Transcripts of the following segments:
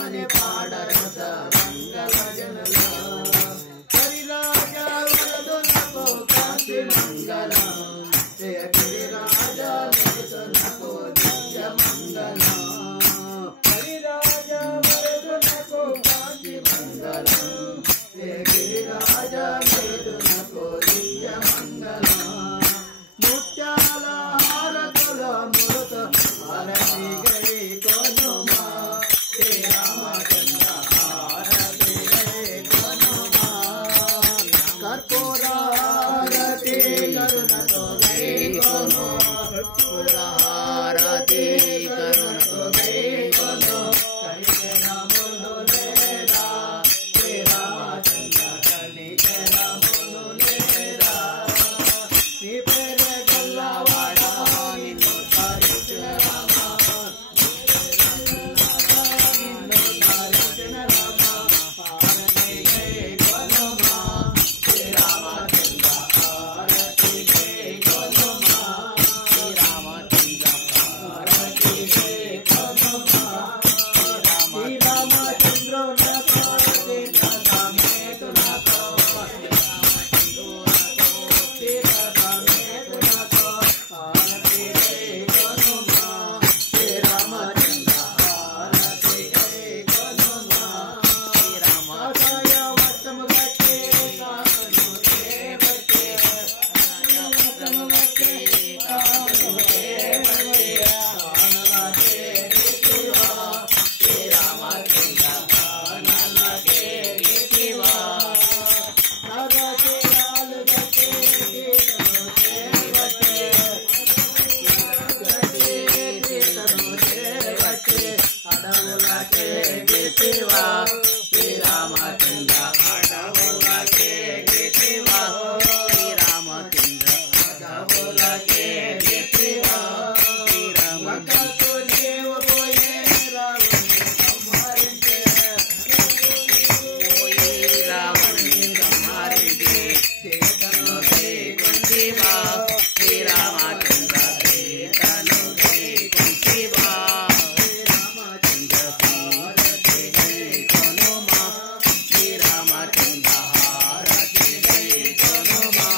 రామని పాడరస రంగ భజనలో హరిరాజా వరదులకు కాంతి మంగళం జయ గిరిరాజా వరదులకు దివ్య మంగళం హరిరాజా వరదులకు కాంతి మంగళం జయ గిరిరాజా వరదులకు దివ్య మంగళం ముత్యాల హారతుల మృత హారతి గై కొనుమా శ్రీ రామచంద్ర హారతి గై కొనుమా కర్పూర హారతి కరుణతో గై కొను కర్పూర హారతి కరుణతో గై కొను కనికె రాములు లేరా శ్రీ రామచంద్ర కనికె రాములు లేరా నీ పేరే గల్లవాడ నిన్ను ధరించిన రామ నిన్ను ధరించిన రామ హారతి గై కొనుమా శ్రీ రామచంద్ర హారతి గై కొనుమా శ్రీ రామచంద్ర హారతి గై కొనుమా శ్రీ రామచంద్రునకు సీతారామేతునకు సీతారామేతునకు హారతి గై కొనుమా శ్రీ రామచంద్ర హారతి గై కొనుమా శ్రీ రామకాయ వట్టము గట్టి కాకను దేవతే వట్టము గట్టి కాకను దేవతే కానలకే రీతివా శ్రీ రామచంద్ర కానలకే రీతివా నాగచేయాలు గట్టి సీతను దేవతే సీతను దేవతే అడవులకే గితివా శ్రీ రామచంద్ర అడవులకే గితివా శ్రీ రామచంద్ర అడవులకే గితివా శ్రీ రామచంద్ర నీవు పోయే రావణుని సంహరించే పోయి రావణుని సంహరించే సీతను కుంతివా శ్రీ రామచంద్ర సీతను కుంతివా శ్రీ రామచంద్ర హారతి గై కొనుమా శ్రీ రామచంద్ర హారతి గై కొనుమా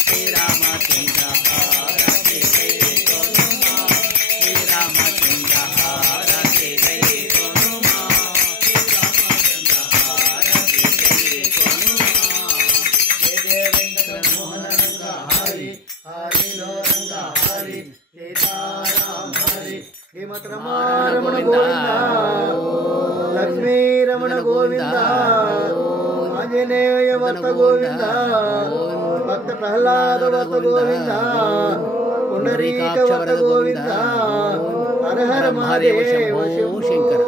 శ్రీ రామచంద్ర హారతి గై కొనుమా శ్రీ రామచంద్ర హారతి గై కొనుమా శ్రీ రామచంద్ర హారతి గై కొనుమా జయ జయ వెంకటమోహన రంగ హరి హరిలో రంగ హరి సీతారామ హరి శ్రీమత్ రమారమణ గోవింద లక్ష్మీ రమణ గోవింద ఆంజనేయ వర్త గోవింద భక్త ప్రహ్లాద వర్త గోవింద పుండరీక వర్త గోవింద హర హర మహాదేవ శంభో శంకర